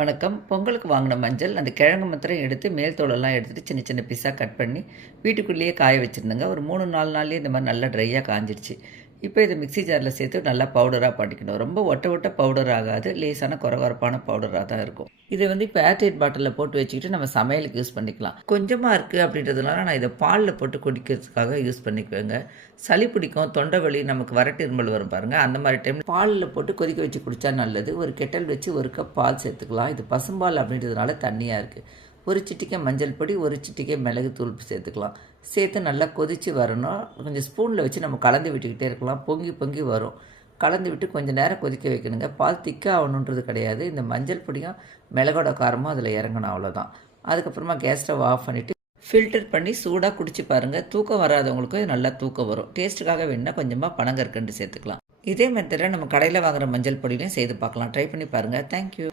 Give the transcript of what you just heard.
வணக்கம். பொங்கலுக்கு வாங்கின மஞ்சள் அந்த கிழங்கு மாத்திரம் எடுத்து மேல் தோலெல்லாம் எடுத்துட்டு சின்ன சின்ன பீஸாக கட் பண்ணி வீட்டுக்குள்ளேயே காய வச்சுருந்தேங்க. ஒரு 3-4 நாள்லேயே இந்த மாதிரி நல்லா ட்ரையாக காஞ்சிடுச்சு. இப்போ இதை மிக்ஸி ஜாரில் சேர்த்து நல்லா பவுடராக பண்ணிக்கணும். ரொம்ப ஒட்ட ஒட்ட பவுடர் ஆகாது, லேசான கொரகொரப்பான பவுடராக தான் இருக்கும். இதை இப்போ ஏர்டைட் பாட்டிலில் போட்டு வச்சுக்கிட்டு நம்ம சமையலுக்கு யூஸ் பண்ணிக்கலாம். கொஞ்சமாக இருக்குது அப்படின்றதுனால நான் இதை பாலில் போட்டு குடிக்கிறதுக்காக யூஸ் பண்ணிக்குவேங்க. சளி பிடிக்கும், தொண்டை வலி, நமக்கு வறட்டு இருமல் வரும் பாருங்கள், அந்த மாதிரி டைம் பாலில் போட்டு கொதிக்க வச்சு குடித்தா நல்லது. ஒரு கெட்டல் வச்சு 1 கப் பால் சேர்த்துக்கலாம். இது பசும்பால் அப்படின்றதுனால தண்ணியாக இருக்குது. ஒரு சிட்டிக்கை மஞ்சள் பொடி, ஒரு சிட்டிக்கை மிளகு தூள் சேர்த்துக்கலாம். சேர்த்து நல்லா கொதித்து வரணும். கொஞ்சம் ஸ்பூனில் வச்சு நம்ம கலந்து விட்டுக்கிட்டே இருக்கலாம். பொங்கி பொங்கி வரும். கலந்து விட்டு கொஞ்சம் நேரம் கொதிக்க வைக்கணுங்க. பால் திக்காக ஆகணுன்றது கிடையாது. இந்த மஞ்சள் பொடியும் மிளகோட காரமும் அதில் இறங்கணும், அவ்வளோதான். அதுக்கப்புறமா கேஸ் ஸ்டவ் ஆஃப் பண்ணிவிட்டு ஃபில்டர் பண்ணி சூடாக குடிச்சு பாருங்கள். தூக்கம் வராதவங்களுக்கும் இது நல்லா தூக்கம் வரும். டேஸ்ட்டுக்காக வேணுன்னா கொஞ்சமாக பனங்கற்கண்டு சேர்த்துக்கலாம். இதே மெத்தடில் நம்ம கடையில் வாங்குகிற மஞ்சள் பொடியிலையும் செய்து பார்க்கலாம். ட்ரை பண்ணி பாருங்கள். தேங்க்யூ.